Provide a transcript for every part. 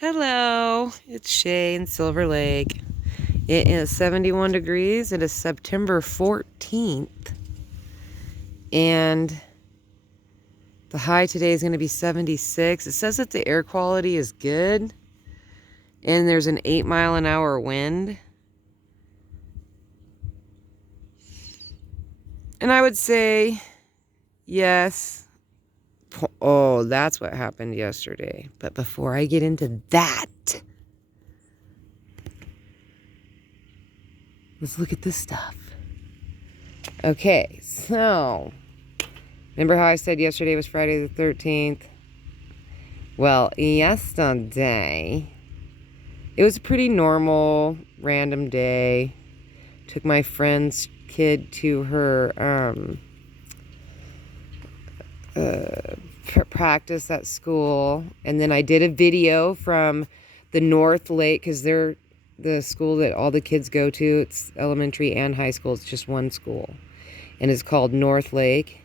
Hello, it's Shay in Silver Lake. It is 71 degrees. It is September 14th. And the high today is going to be 76. It says that the air quality is good. And there's an 8-mile-an-hour wind. And I would say, yes. Oh, that's what happened yesterday. But before I get into that, let's look at this stuff. Okay, so remember how I said yesterday was Friday the 13th? Well, yesterday, it was a pretty normal, random day. Took my friend's kid to her practice at school. And then I did a video from the North Lake, because they're the school that all the kids go to. It's elementary and high school. It's just one school. And it's called North Lake.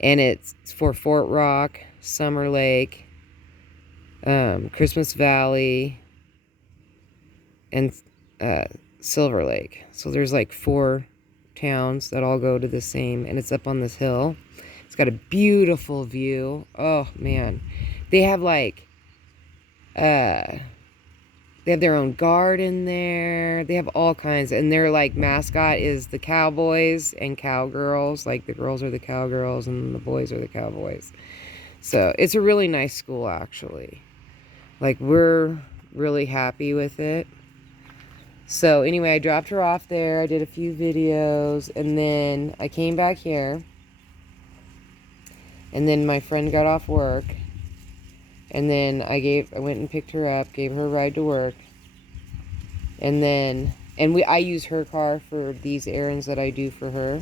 And it's for Fort Rock, Summer Lake, Christmas Valley, and Silver Lake. So there's like 4 towns that all go to the same, and it's up on this hill. It's got a beautiful view. Oh man, they have like they have their own garden there. They have all kinds, and their like mascot is the cowboys and cowgirls. Like the girls are the cowgirls and the boys are the cowboys. So it's a really nice school, actually. Like, we're really happy with it. So anyway, I dropped her off there. I did a few videos, and then I came back here. And then my friend got off work. And then I went and picked her up, gave her a ride to work. And then, I use her car for these errands that I do for her.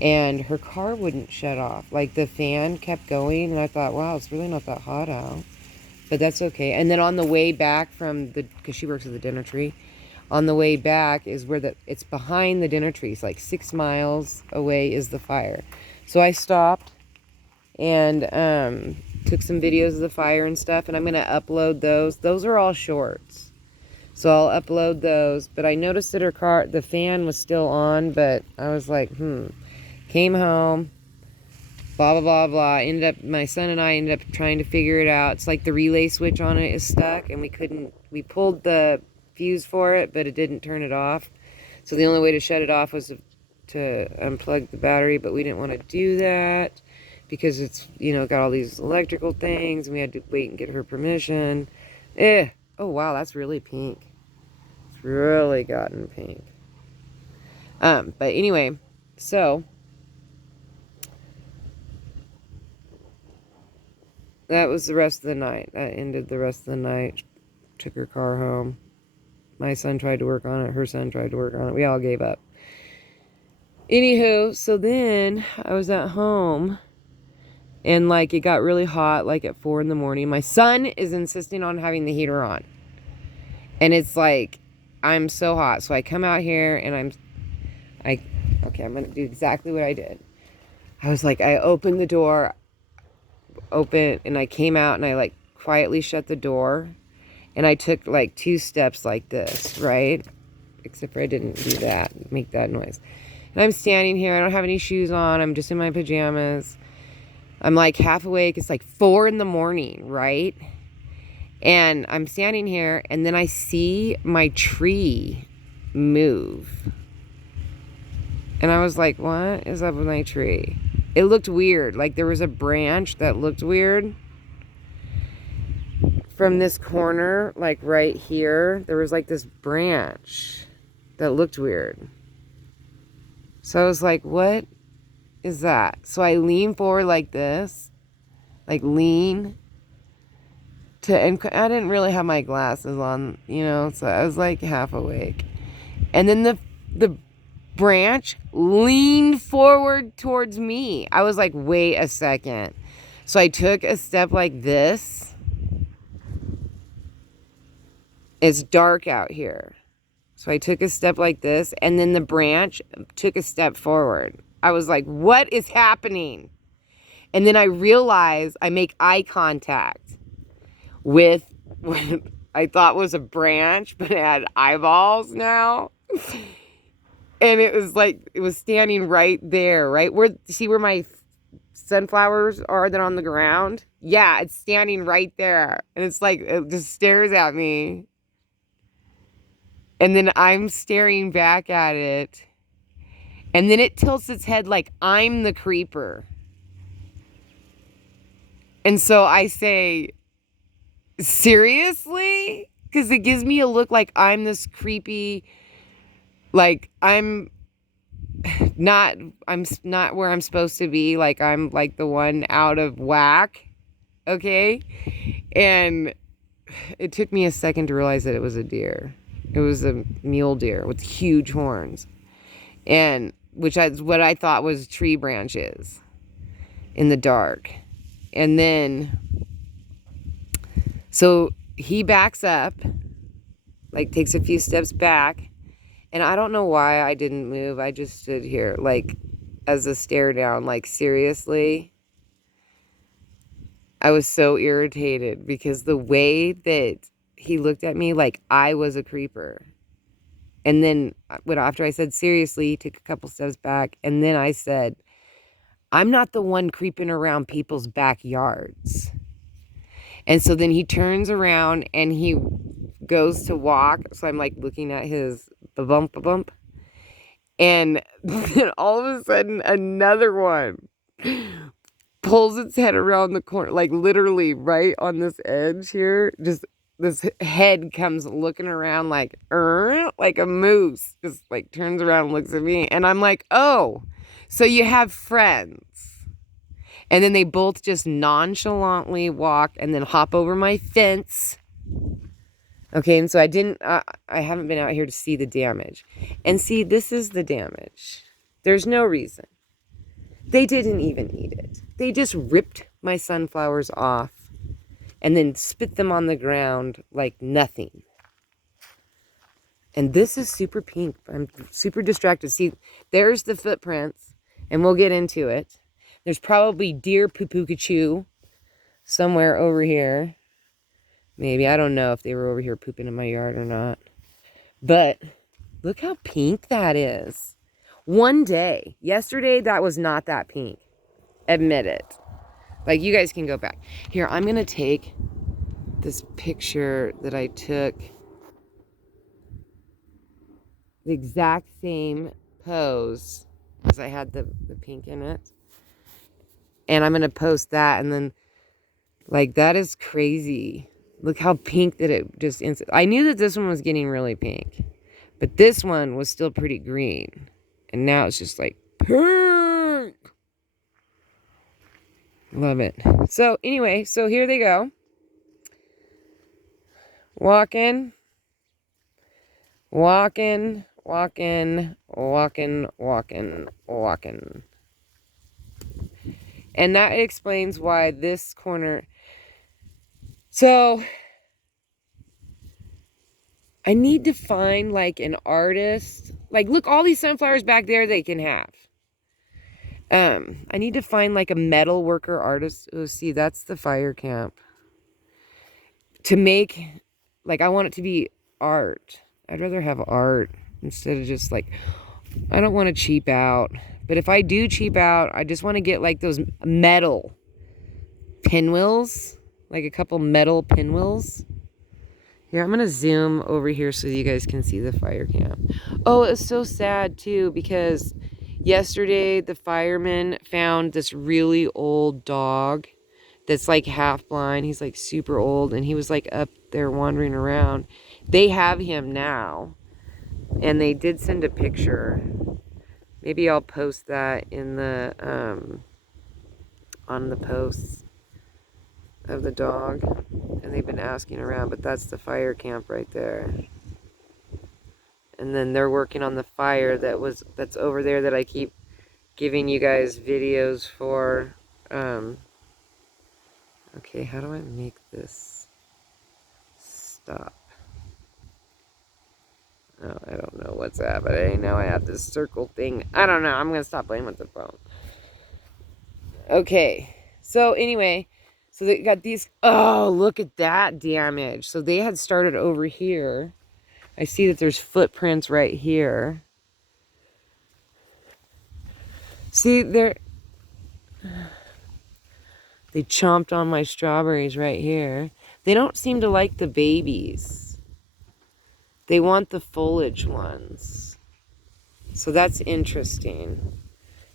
And her car wouldn't shut off. Like, the fan kept going, and I thought, wow, it's really not that hot out. But that's okay. And then on the way back because she works at the dinner tree, on the way back is where it's behind the dinner tree. It's like 6 miles away is the fire. So I stopped and took some videos of the fire and stuff, and I'm going to upload those. Those are all shorts. So I'll upload those. But I noticed that her car, the fan was still on, but I was like, Came home, blah, blah, blah, blah. My son and I ended up trying to figure it out. It's like the relay switch on it is stuck, and we pulled the fuse for it, but it didn't turn it off. So the only way to shut it off was to unplug the battery, but we didn't want to do that because it's, got all these electrical things, and we had to wait and get her permission. Oh, wow, that's really pink. It's really gotten pink. But anyway, so that was the rest of the night. That ended the rest of the night. Took her car home. My son tried to work on it. Her son tried to work on it. We all gave up. Anywho, so then I was at home. And like it got really hot like at 4 in the morning. My son is insisting on having the heater on. And it's like, I'm so hot. So I come out here and I'm going to do exactly what I did. I was like, I opened the door. And I came out and I like quietly shut the door, and I took like 2 steps like this, right? Except for I didn't do that, make that noise. And I'm standing here, I don't have any shoes on, I'm just in my pajamas. I'm like half awake. It's like 4 in the morning, right? And I'm standing here, and then I see my tree move. And I was like, what is up with my tree? It looked weird. Like there was a branch that looked weird. From this corner, like right here, there was like this branch that looked weird. So I was like, what is that? So I lean forward like this. Like lean. And I didn't really have my glasses on, so I was like half awake. And then the branch leaned forward towards me. I was like, wait a second. So I took a step like this. It's dark out here. So I took a step like this, and then the branch took a step forward. I was like, what is happening? And then I realized I make eye contact with what I thought was a branch, but it had eyeballs now. And it was like, it was standing right there, right where, see where my sunflowers are that are on the ground? Yeah, it's standing right there. And it's like, it just stares at me. And then I'm staring back at it. And then it tilts its head like I'm the creeper. And so I say, seriously? Because it gives me a look like I'm this creepy, like I'm not where I'm supposed to be. Like I'm like the one out of whack. Okay. And it took me a second to realize that it was a deer. It was a mule deer with huge horns. And which is what I thought was tree branches in the dark. And then, so he backs up, like takes a few steps back. And I don't know why I didn't move. I just stood here, like, as a stare down, like, seriously. I was so irritated because the way that he looked at me like I was a creeper. And then after I said seriously, he took a couple steps back. And then I said, I'm not the one creeping around people's backyards. And so then he turns around and he goes to walk. So I'm like looking at his bump. And then all of a sudden another one pulls its head around the corner, like literally right on this edge here. Just this head comes looking around like a moose. Just like turns around and looks at me. And I'm like, oh, so you have friends. And then they both just nonchalantly walk and then hop over my fence. Okay, and so I haven't been out here to see the damage. And see, this is the damage. There's no reason. They didn't even eat it. They just ripped my sunflowers off and then spit them on the ground like nothing. And this is super pink. I'm super distracted. See, there's the footprints, and we'll get into it. There's probably deer poo-poo-ka-choo somewhere over here. Maybe. I don't know if they were over here pooping in my yard or not. But look how pink that is. One day. Yesterday, that was not that pink. Admit it. Like, you guys can go back. Here, I'm going to take this picture that I took. The exact same pose as I had the pink in it. And I'm going to post that. And then, like, that is crazy. Look how pink that it just... I knew that this one was getting really pink. But this one was still pretty green. And now it's just like pink. Love it. So, anyway, so here they go. Walking. And that explains why this corner... So, I need to find, like, an artist. Like, look, all these sunflowers back there they can have. I need to find, like, a metal worker artist. Oh, see, that's the fire camp. To make, like, I want it to be art. I'd rather have art instead of just, like... I don't want to cheap out. But if I do cheap out, I just want to get, like, those metal pinwheels. Like, a couple metal pinwheels. Here, I'm going to zoom over here so you guys can see the fire camp. Oh, it's so sad, too, because yesterday the firemen found this really old dog that's, like, half blind. He's, like, super old, and he was, like, up there wandering around. They have him now, and they did send a picture. Maybe I'll post that in the, on the posts of the dog. And they've been asking around, but that's the fire camp right there. And then they're working on the fire that's over there that I keep giving you guys videos for. Okay, how do I make this stop? Oh, I don't know what's happening. Now I have this circle thing. I don't know. I'm going to stop playing with the phone. Okay. So, anyway. So they got these, oh, look at that damage. So they had started over here. I see that there's footprints right here. See, they chomped on my strawberries right here. They don't seem to like the babies. They want the foliage ones. So that's interesting.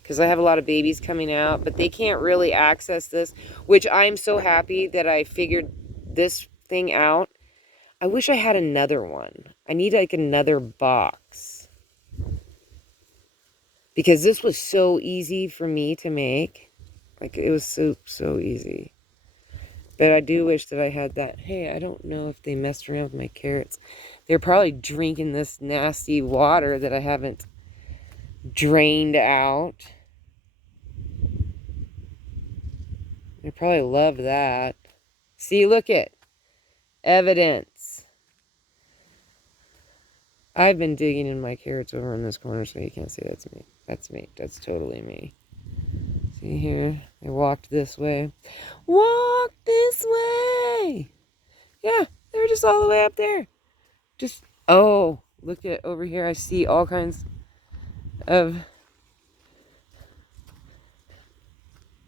Because I have a lot of babies coming out, but they can't really access this, which I'm so happy that I figured this thing out. I wish I had another one. I need like another box. Because this was so easy for me to make. Like it was so easy. But I do wish that I had that. Hey, I don't know if they messed around with my carrots. They're probably drinking this nasty water that I haven't drained out. They probably love that. See, look at evidence. I've been digging in my carrots over in this corner, so you can't see that's me. That's me. That's totally me. See here? I walked this way. Walk this way! Yeah, they were just all the way up there. Just, oh, look at over here. I see all kinds of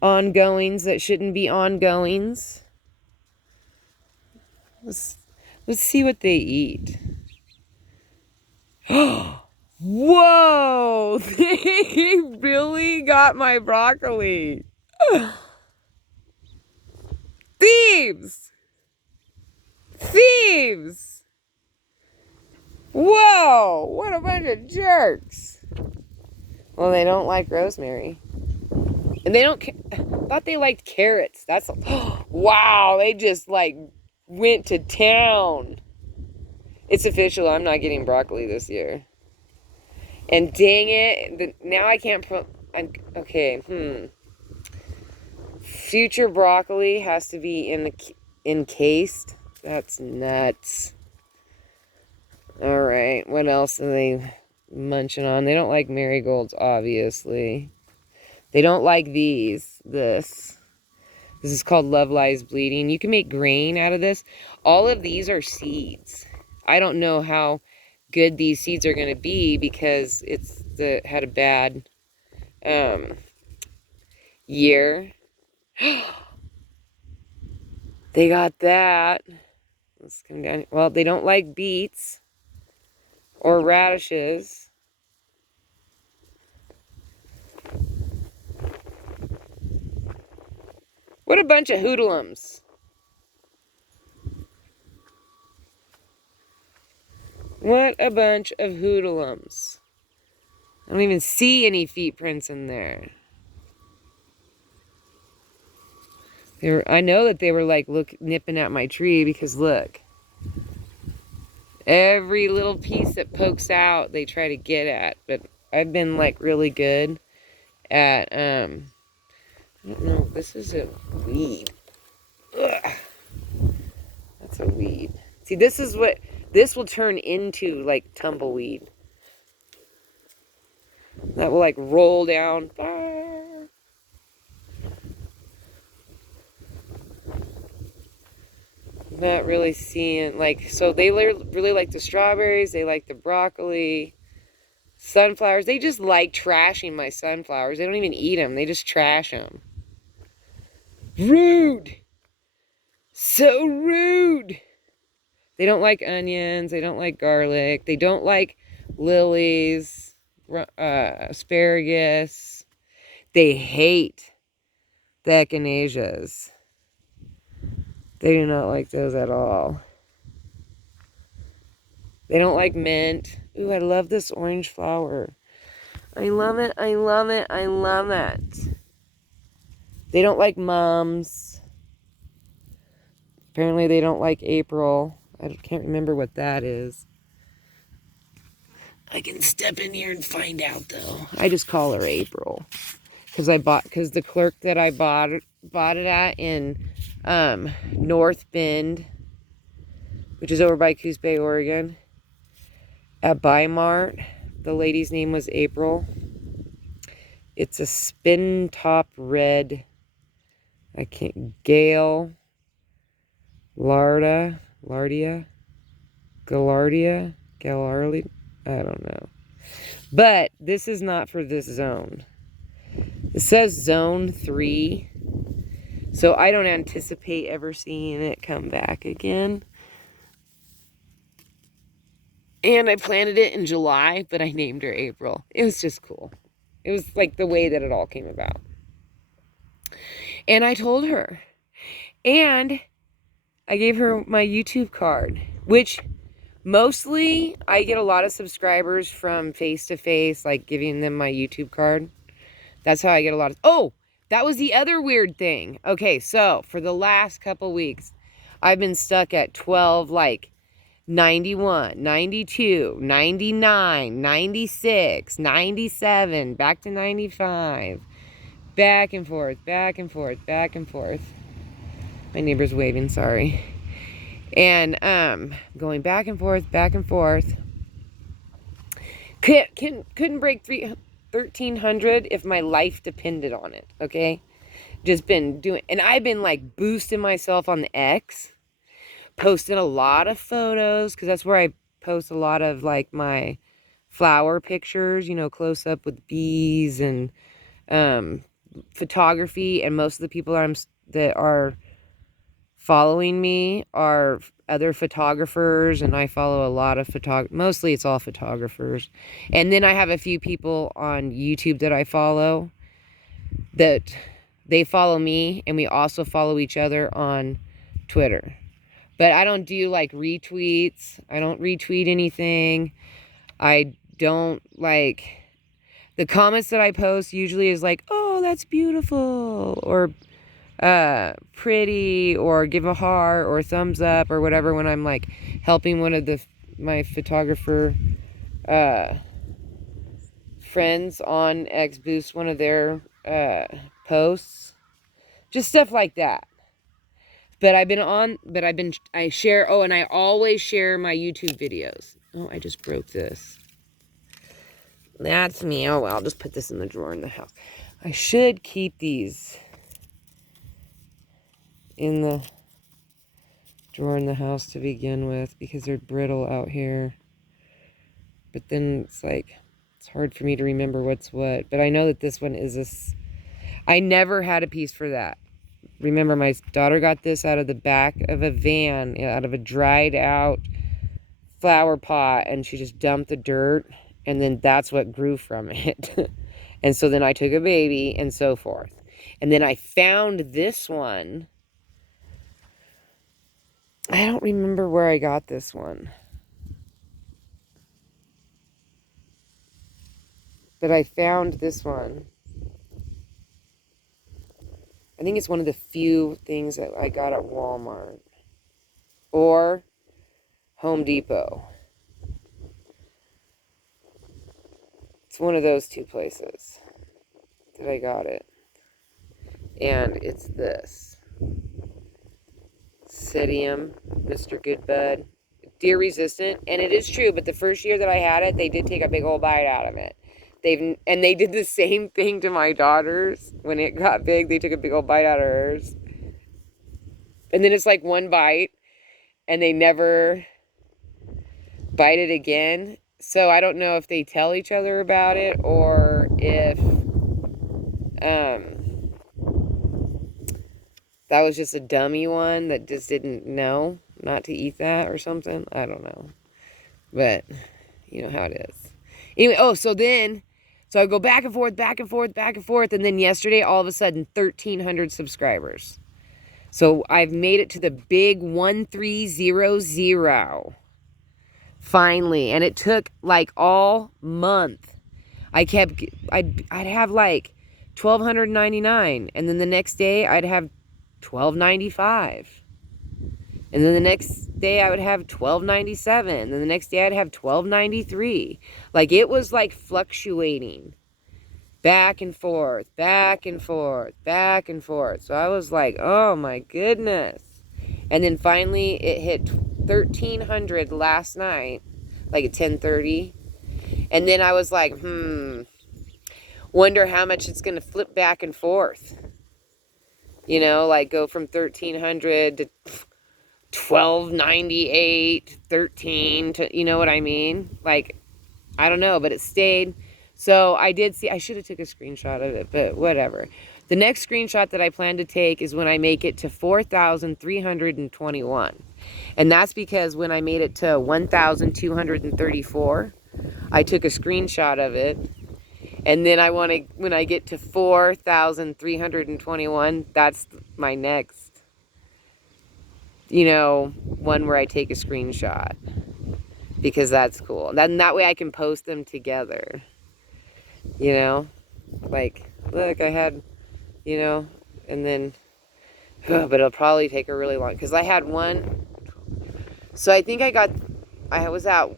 ongoings that shouldn't be ongoings. Let's see what they eat. Whoa! They really got my broccoli. Thieves! Thieves! Whoa! What a bunch of jerks. Well, they don't like rosemary. And they don't, I thought they liked carrots. That's, wow, they just like went to town. It's official, I'm not getting broccoli this year. And dang it, now I can't put, okay, Future broccoli has to be encased. That's nuts. All right, what else are they munching on? They don't like marigolds, obviously. They don't like these. This is called Love Lies Bleeding. You can make grain out of this. All of these are seeds. I don't know how good these seeds are going to be because had a bad year. They got that. Let's come down. Well, they don't like beets or radishes. What a bunch of hoodlums. What a bunch of hoodlums. I don't even see any feet prints in there. I know that they were like nipping at my tree because look. Every little piece that pokes out they try to get at. But I've been like really good at I don't know, this is a weed. Ugh. That's a weed. See, this will turn into like tumbleweed. That will like roll down. Not really seeing, like, so they really like the strawberries, they like the broccoli, sunflowers. They just like trashing my sunflowers. They don't even eat them, they just trash them. Rude! So rude! They don't like onions, they don't like garlic, they don't like lilies, asparagus. They hate the echinaceas. They do not like those at all. They don't like mint. Ooh, I love this orange flower. I love it, I love it, I love it. They don't like mums. Apparently they don't like April. I can't remember what that is. I can step in here and find out though. I just call her April. Because the clerk that I bought it at in North Bend, which is over by Coos Bay, Oregon, at Bi-Mart, the lady's name was April. It's a spin top red I can't. Galardia, Galardia, Galarly. I don't know. But this is not for this zone. It says zone 3. So I don't anticipate ever seeing it come back again. And I planted it in July, but I named her April. It was just cool. It was like the way that it all came about. And I told her. And I gave her my YouTube card, which mostly I get a lot of subscribers from face-to-face, like giving them my YouTube card. That's how I get a lot of... Oh, that was the other weird thing. Okay, so for the last couple weeks, I've been stuck at 12, like 91, 92, 99, 96, 97, back to 95. Back and forth, back and forth, back and forth. My neighbor's waving, sorry. And going back and forth, back and forth. Couldn't break 1,300 if my life depended on it, okay? Just been doing, and I've been like boosting myself on the X, posting a lot of photos, because that's where I post a lot of like my flower pictures, you know, close up with bees and photography. And most of the people that are following me are other photographers, and I follow a lot of mostly it's all photographers. And then I have a few people on YouTube that I follow that they follow me, and we also follow each other on Twitter. But I don't do like retweets. I don't retweet anything. I don't like the comments that I post usually is like, oh, that's beautiful, or pretty, or give a heart or thumbs up or whatever when I'm like helping one of my photographer friends on X boost one of their posts, just stuff like that. But I share, oh, and I always share my YouTube videos. Oh, I just broke this. That's me. Oh, well, I'll just put this in the drawer in the house. I should keep these in the drawer in the house to begin with, because they're brittle out here. But then it's like, it's hard for me to remember what's what. But I know that this one is I never had a piece for that. Remember, my daughter got this out of the back of a van, out of a dried out flower pot, and she just dumped the dirt, and then that's what grew from it. And so then I took a baby and so forth. And then I found this one. I don't remember where I got this one. But I found this one. I think it's one of the few things that I got at Walmart or Home Depot. It's one of those two places that I got it. And it's this. Psidium, Mr. Goodbud. Deer resistant. And it is true, but the first year that I had it, they did take a big old bite out of it. They did the same thing to my daughters. When it got big, they took a big old bite out of hers. And then it's like one bite, and they never bite it again. So I don't know if they tell each other about it, or if that was just a dummy one that just didn't know not to eat that or something. I don't know. But you know how it is. Anyway, so I go back and forth, back and forth, back and forth. And then yesterday, all of a sudden, 1,300 subscribers. So I've made it to the big 1300. Finally. And it took like all month. I'd have like 1,299. And then the next day, I'd have 1,295. And then the next day I would have 1,297. And then the next day I'd have 1,293. Like, it was like fluctuating. Back and forth, back and forth, back and forth. So I was like, oh my goodness. And then finally it hit 1,300 last night, like at 10:30. And then I was like, wonder how much it's going to flip back and forth. You know, like go from 1300 to 1298, 13 to, you know what I mean? Like, I don't know, but it stayed. So I did see, I should have took a screenshot of it, but whatever. The next screenshot that I plan to take is when I make it to 4,321. And that's because when I made it to 1,234, I took a screenshot of it. And then I want to, when I get to 4,321, that's my next, you know, one where I take a screenshot. Because that's cool. Then that way I can post them together. You know? Like, look, I had, you know, and then, but it'll probably take a really long, because I had one, so I think I was at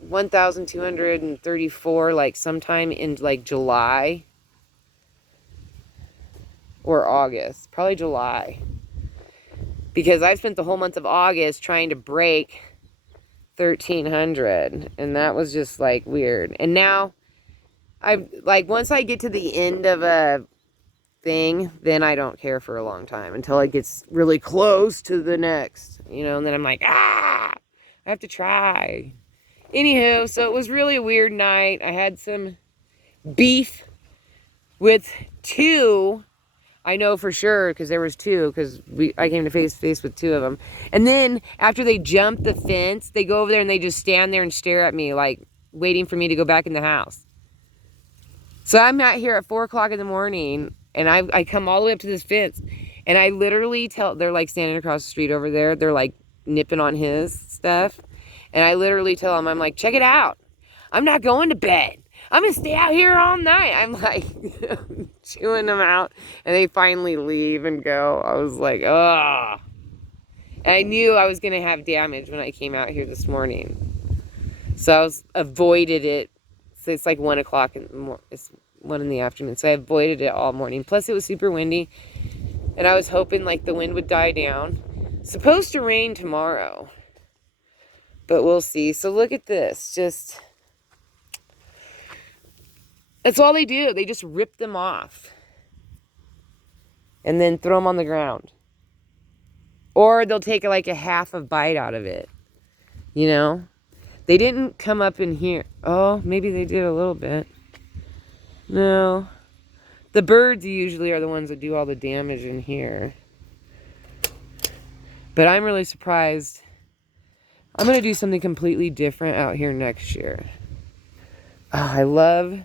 1,234, like sometime in like July or August, probably July, because I spent the whole month of August trying to break 1,300, and that was just like weird. And now I like, once I get to the end of a thing, then I don't care for a long time until it gets really close to the next, you know, and then I'm like, I have to try. Anywho, so it was really a weird night. I had some beef with two. I know for sure because there was two, because I came to face to face with two of them. And then after they jump the fence, they go over there and they just stand there and stare at me, like waiting for me to go back in the house. So I'm out here at 4 o'clock in the morning, and I come all the way up to this fence, and I literally they're like standing across the street over there. They're like nipping on his stuff. And I literally tell them, I'm like, check it out. I'm not going to bed. I'm going to stay out here all night. I'm like chewing them out, and they finally leave and go. I was like, ugh. And I knew I was going to have damage when I came out here this morning. So I avoided it. So it's like 1 o'clock it's 1 in the afternoon. So I avoided it all morning. Plus it was super windy, and I was hoping like the wind would die down. Supposed to rain tomorrow, but we'll see. So look at this. Just, that's all they do. They just rip them off and then throw them on the ground. Or they'll take like a half a bite out of it. You know? They didn't come up in here. Oh, maybe they did a little bit. No. The birds usually are the ones that do all the damage in here. But I'm really surprised. I'm going to do something completely different out here next year. I love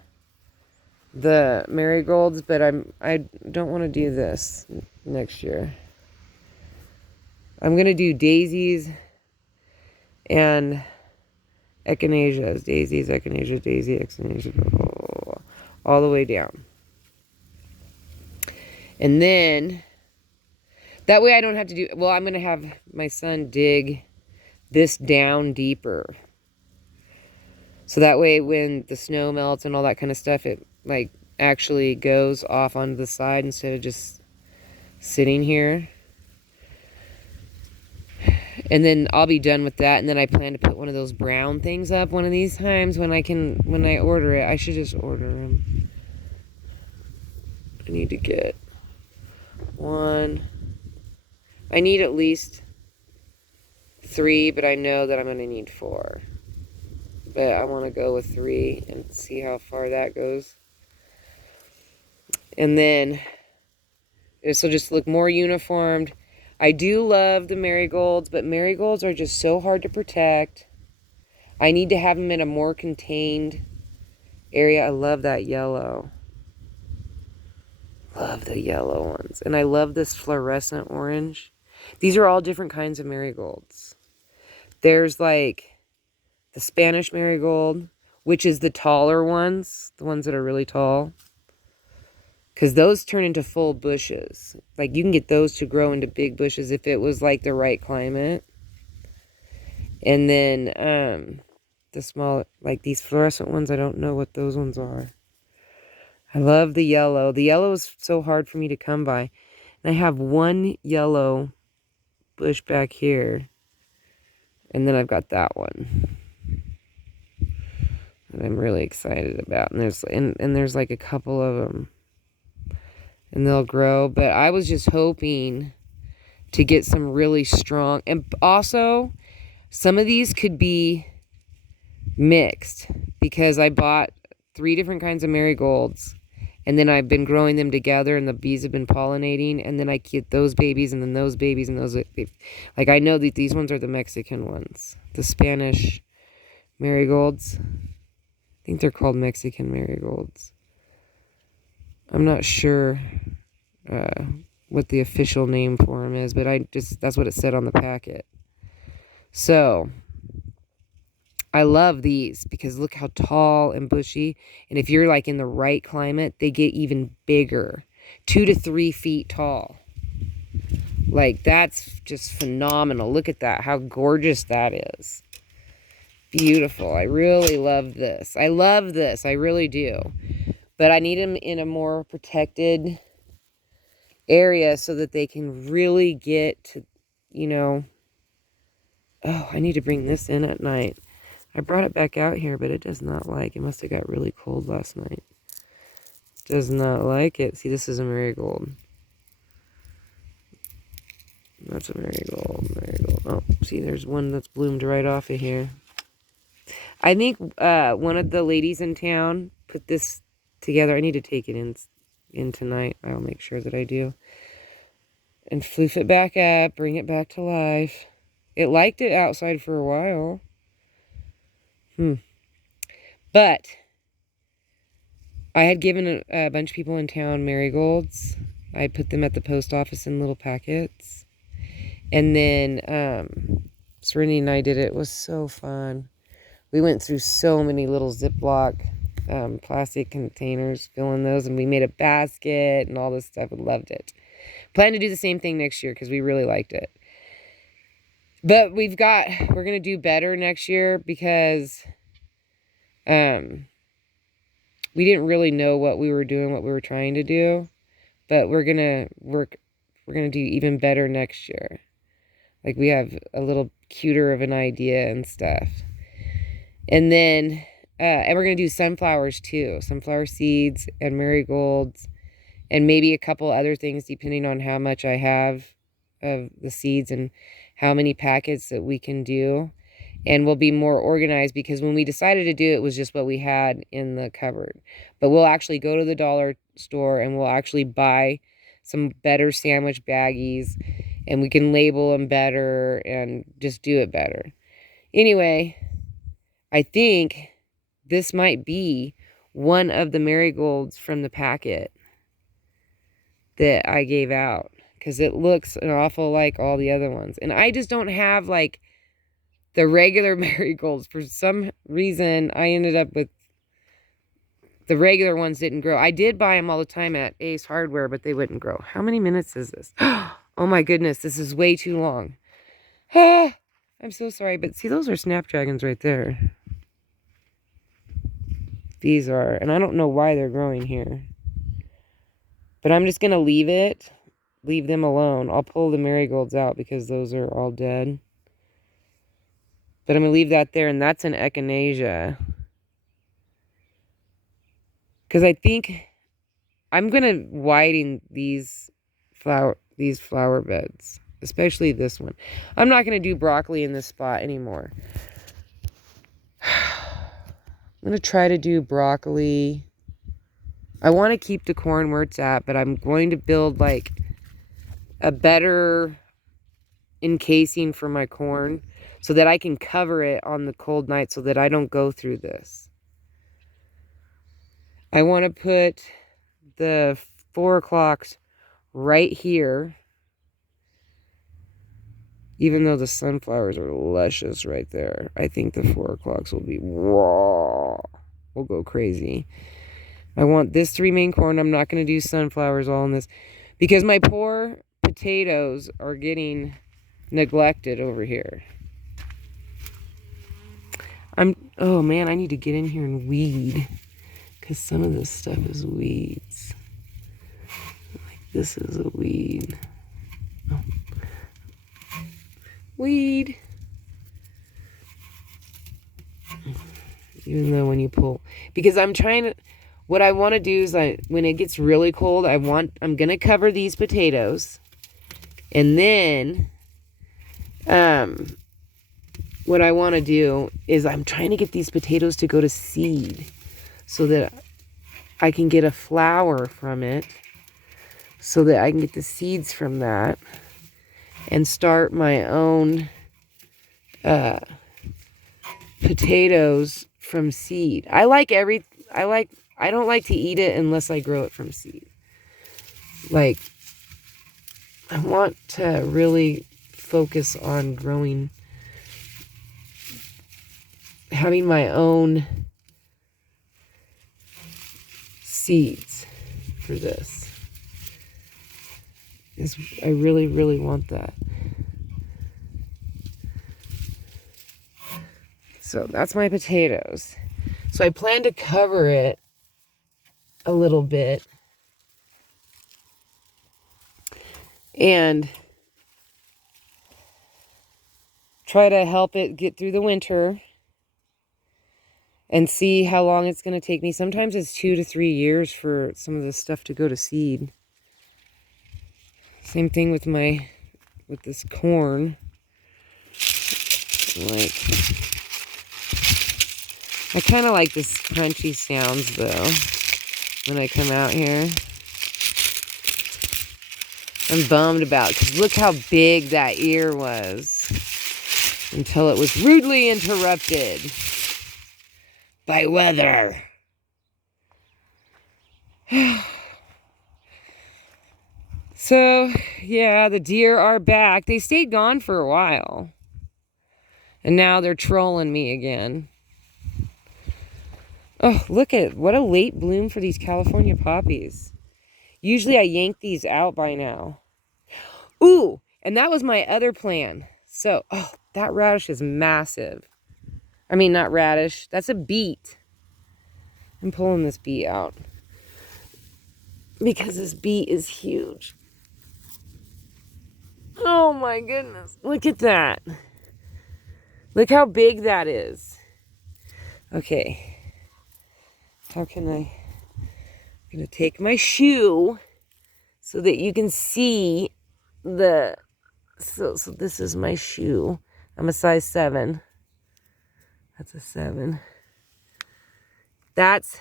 the marigolds, but I don't want to do this next year. I'm going to do daisies and echinaceas. Daisies, echinacea, daisy, echinacea, all the way down. And then, that way I don't have to do, well, I'm going to have my son dig this down deeper. So that way when the snow melts and all that kind of stuff, it like actually goes off onto the side instead of just sitting here. And then I'll be done with that, and then I plan to put one of those brown things up one of these times when I order it. I should just order them. I need to get one. I need at least 3, but I know that I'm going to need 4. But I want to go with 3 and see how far that goes. And then this will just look more uniformed. I do love the marigolds, but marigolds are just so hard to protect. I need to have them in a more contained area. I love that yellow. Love the yellow ones. And I love this fluorescent orange. These are all different kinds of marigolds. There's like the Spanish marigold, which is the taller ones, the ones that are really tall. Because those turn into full bushes. Like, you can get those to grow into big bushes if it was, like, the right climate. And then, the small, like, these fluorescent ones, I don't know what those ones are. I love the yellow. The yellow is so hard for me to come by. And I have one yellow bush back here. And then I've got that one that I'm really excited about. And there's like, a couple of them and they'll grow. But I was just hoping to get some really strong, and also some of these could be mixed because I bought 3 different kinds of marigolds, and then I've been growing them together, and the bees have been pollinating, and then I get those babies and then those babies and those babies. Like, I know that these ones are the Mexican ones, the Spanish marigolds. I think they're called Mexican marigolds. I'm not sure what the official name for them is, but that's what it said on the packet. So I love these because look how tall and bushy. And if you're like in the right climate, they get even bigger, 2 to 3 feet tall. Like, that's just phenomenal. Look at that, how gorgeous that is. Beautiful. I really love this. I love this. I really do. But I need them in a more protected area so that they can really get to, you know. Oh, I need to bring this in at night. I brought it back out here, but it does not like. It must have got really cold last night. Does not like it. See, this is a marigold. That's a marigold. Marigold. Oh, see, there's one that's bloomed right off of here. I think one of the ladies in town put this together. I need to take it in tonight. I'll make sure that I do. And floof it back up. Bring it back to life. It liked it outside for a while. But I had given a bunch of people in town marigolds. I put them at the post office in little packets. And then Serenity and I did it. It was so fun. We went through so many little Ziploc plastic containers, filling those, and we made a basket and all this stuff. We loved it. Plan to do the same thing next year because we really liked it. But we're going to do better next year because we didn't really know what we were doing, what we were trying to do. But we're going to do even better next year. Like, we have a little cuter of an idea and stuff. And then, and we're going to do sunflowers too. Sunflower seeds and marigolds and maybe a couple other things depending on how much I have of the seeds and how many packets that we can do. And we'll be more organized because when we decided to do it, it was just what we had in the cupboard. But we'll actually go to the dollar store and we'll actually buy some better sandwich baggies and we can label them better and just do it better. Anyway, I think this might be one of the marigolds from the packet that I gave out because it looks an awful like all the other ones. And I just don't have like the regular marigolds. For some reason, I ended up with the regular ones didn't grow. I did buy them all the time at Ace Hardware, but they wouldn't grow. How many minutes is this? Oh my goodness, this is way too long. I'm so sorry, but see, those are snapdragons right there. These are, and I don't know why they're growing here. But I'm just going to leave them alone. I'll pull the marigolds out because those are all dead. But I'm going to leave that there, and that's an echinacea. Because I think I'm going to widen these flower beds, especially this one. I'm not going to do broccoli in this spot anymore. I'm going to try to do broccoli. I want to keep the corn where it's at, but I'm going to build like a better encasing for my corn so that I can cover it on the cold night so that I don't go through this. I want to put the 4 o'clocks right here, even though the sunflowers are luscious right there. I think the 4 o'clocks will be raw. We'll go crazy. I want this to remain corn. I'm not going to do sunflowers all in this because my poor potatoes are getting neglected over here. Oh man, I need to get in here and weed because some of this stuff is weeds. Like this is a weed. Oh. Weed. Even though when you pull, because I'm trying to, what I want to do is when it gets really cold, I'm going to cover these potatoes. And then what I want to do is I'm trying to get these potatoes to go to seed so that I can get a flour from it, so that I can get the seeds from that and start my own potatoes from seed. I don't like to eat it unless I grow it from seed. Like, I want to really focus on having my own seeds for this. I really, really want that. So that's my potatoes. So I plan to cover it a little bit and try to help it get through the winter and see how long it's going to take me. Sometimes it's 2 to 3 years for some of this stuff to go to seed. Same thing with this corn. Like, I kind of like this crunchy sounds though when I come out here. I'm bummed about, because look how big that ear was until it was rudely interrupted by weather. So, yeah, the deer are back. They stayed gone for a while. And now they're trolling me again. Oh, look at what a late bloom for these California poppies. Usually I yank these out by now. Ooh, and that was my other plan. So, oh, that radish is massive. I mean, not radish. That's a beet. I'm pulling this beet out because this beet is huge. Oh my goodness. Look at that. Look how big that is. Okay. How can I'm going to take my shoe so that you can see so this is my shoe. I'm a size 7. That's a 7. That's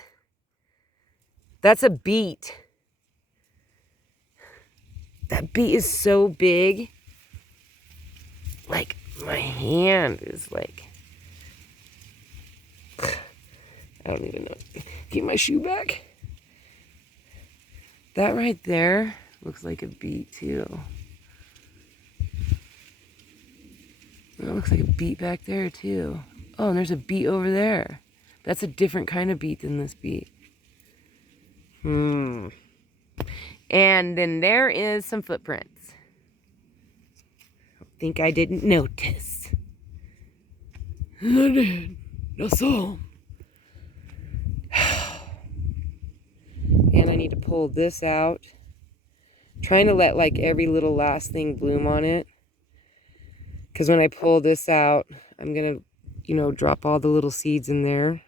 a beet. That beet is so big. Like, my hand is like, I don't even know. Get my shoe back. That right there looks like a beet too. That looks like a beet back there too. Oh, and there's a beet over there. That's a different kind of beet than this beet. And then there is some footprints. I think I didn't notice. I did. I saw them. And I need to pull this out. Trying to let like every little last thing bloom on it. Because when I pull this out, I'm going to, drop all the little seeds in there.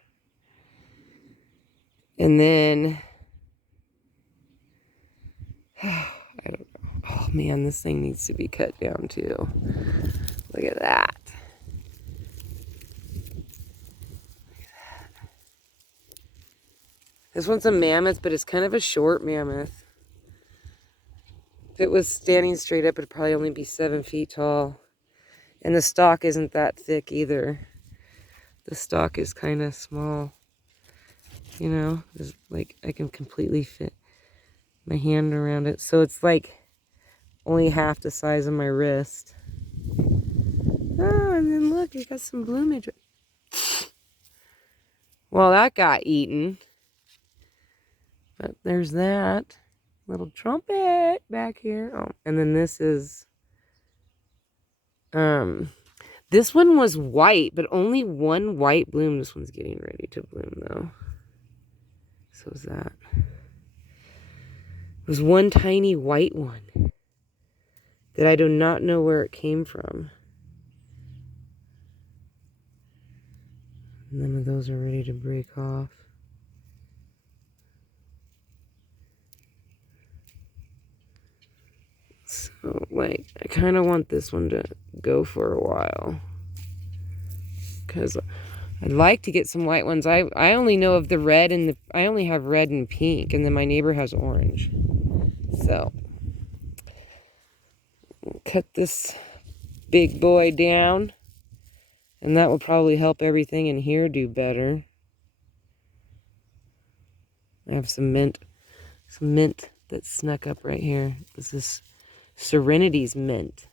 And then, I don't know. Oh man, this thing needs to be cut down too. Look at that. This one's a mammoth, but it's kind of a short mammoth. If it was standing straight up, it'd probably only be 7 feet tall. And the stalk isn't that thick either. The stalk is kind of small. It's like I can completely fit my hand around it. So it's like only half the size of my wrist. Oh, and then look, it got some bloomage. Well, that got eaten. But there's that little trumpet back here. Oh, and then this is, this one was white, but only one white bloom. This one's getting ready to bloom though. So is that. It was one tiny white one that I do not know where it came from. None of those are ready to break off. like, I kind of want this one to go for a while. Because I'd like to get some white ones. I only know of the red and I only have red and pink, and then my neighbor has orange. So, cut this big boy down, and that will probably help everything in here do better. I have some mint that snuck up right here. This is Serenity's mint.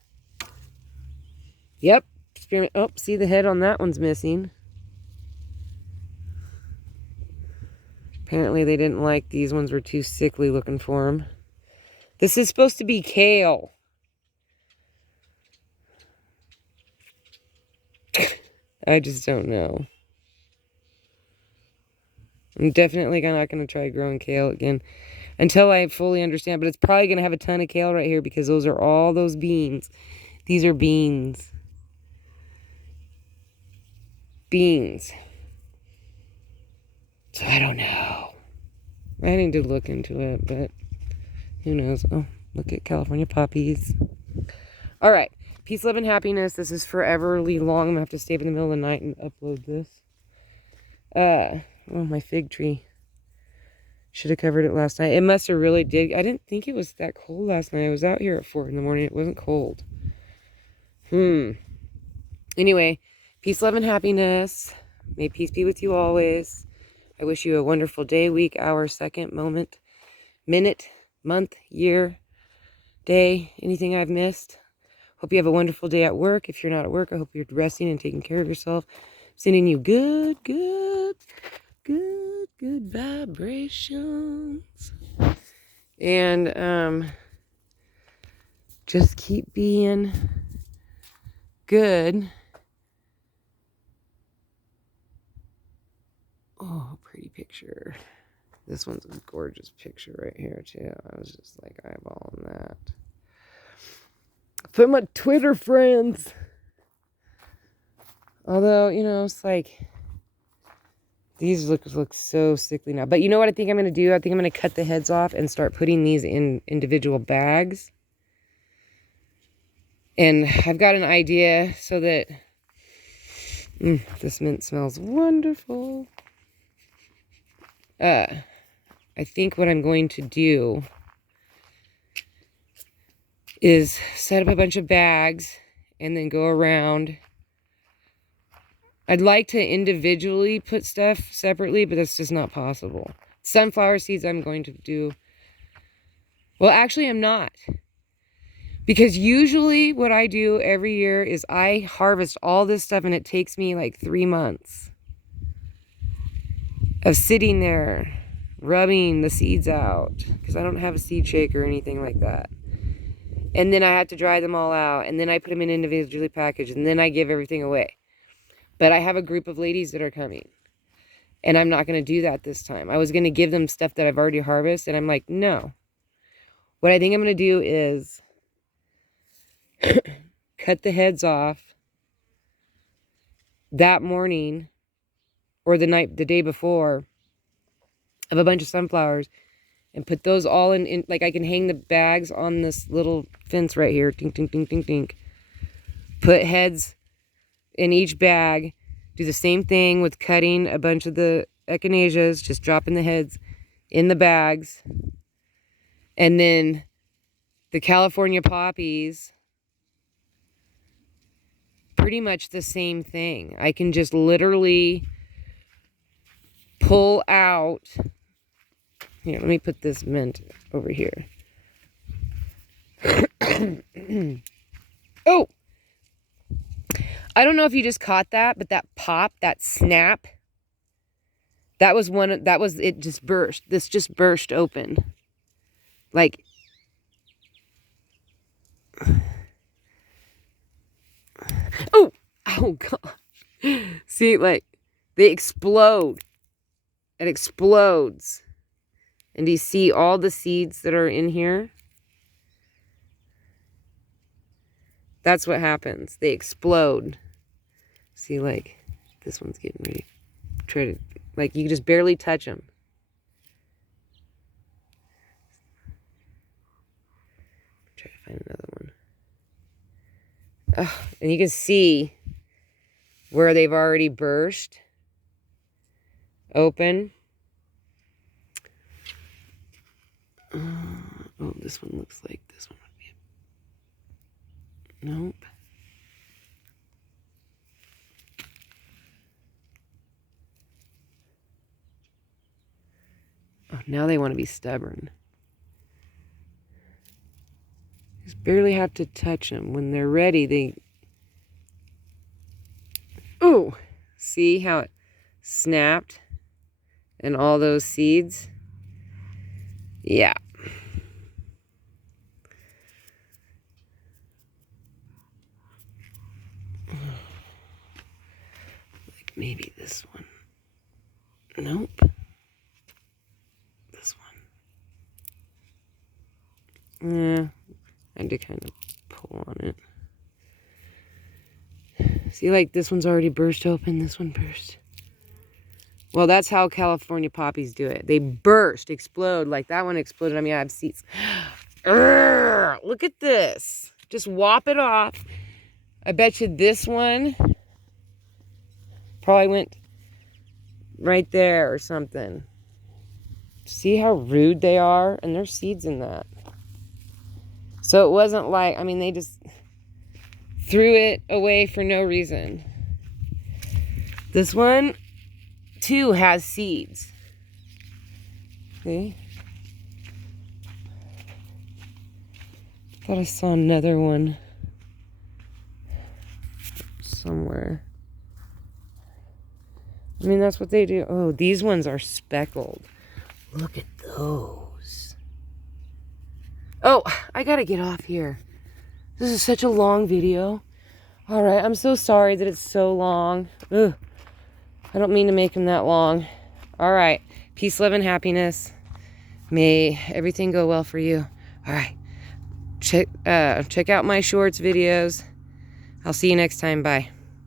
Yep. Spearmint. Oh, see, the head on that one's missing. Apparently they didn't like these ones, were too sickly looking for them. This is supposed to be kale. I just don't know. I'm definitely not going to try growing kale again until I fully understand. But it's probably going to have a ton of kale right here because those are all those beans. These are beans. Beans. So I don't know. I need to look into it, but who knows? Oh, look at California poppies. All right. Peace, love, and happiness. This is foreverly long. I'm going to have to stay up in the middle of the night and upload this. Oh, my fig tree. Should have covered it last night. It must have really did. I didn't think it was that cold last night. I was out here at 4 in the morning. It wasn't cold. Anyway, peace, love, and happiness. May peace be with you always. I wish you a wonderful day, week, hour, second, moment, minute, month, year, day, anything I've missed. Hope you have a wonderful day at work. If you're not at work, I hope you're resting and taking care of yourself. Sending you good vibrations. And just keep being good. Oh, pretty picture. This one's a gorgeous picture right here, too. I was just like eyeballing that. For my Twitter friends. Although, you know, it's like, these look so sickly now. But you know what I think I'm going to do? I think I'm going to cut the heads off and start putting these in individual bags. And I've got an idea so that this mint smells wonderful. I think what I'm going to do is set up a bunch of bags and then go around. I'd like to individually put stuff separately, but that's just not possible. Sunflower seeds I'm going to do. Well, actually, I'm not. Because usually what I do every year is I harvest all this stuff and it takes me like 3 months of sitting there rubbing the seeds out because I don't have a seed shaker or anything like that. And then I have to dry them all out, and then I put them in individually packaged, and then I give everything away. But I have a group of ladies that are coming, and I'm not going to do that this time. I was going to give them stuff that I've already harvested, and I'm like, no. What I think I'm going to do is cut the heads off that morning or the day before of a bunch of sunflowers and put those all in like I can hang the bags on this little fence right here. Tink, tink, tink, tink, tink. Put heads in each bag. Do the same thing with cutting a bunch of the echinaceas, just dropping the heads in the bags. And then the California poppies, pretty much the same thing. I can just literally pull out. Here, let me put this mint over here. Oh! I don't know if you just caught that, but that pop, that snap, that was it just burst. This just burst open. Like, oh God. See, like, they explode. It explodes. And do you see all the seeds that are in here? That's what happens. They explode. See, like, this one's getting ready. Try to, like, you can just barely touch them. Try to find another one. And you can see where they've already burst open. Oh, this one looks like this one would be. Nope. Oh, now they want to be stubborn. Just barely have to touch them. When they're ready, they... Ooh! See how it snapped? And all those seeds? Yeah. Like maybe this one. Nope. This one. Yeah. I had to kind of pull on it. See, like this one's already burst open. This one burst. Well, that's how California poppies do it. They burst, explode. Like that one exploded. I mean, I have seeds. Urgh, look at this. Just whop it off. I bet you this one probably went right there or something. See how rude they are? And there's seeds in that. So it wasn't like, I mean, they just threw it away for no reason. This one, too, has seeds. See? Thought I saw another one somewhere. I mean, that's what they do. Oh, these ones are speckled. Look at those. Oh, I gotta get off here. This is such a long video. All right, I'm so sorry that it's so long. Ugh. I don't mean to make them that long. All right, peace, love, and happiness. May everything go well for you. All right, check out my shorts videos. I'll see you next time. Bye.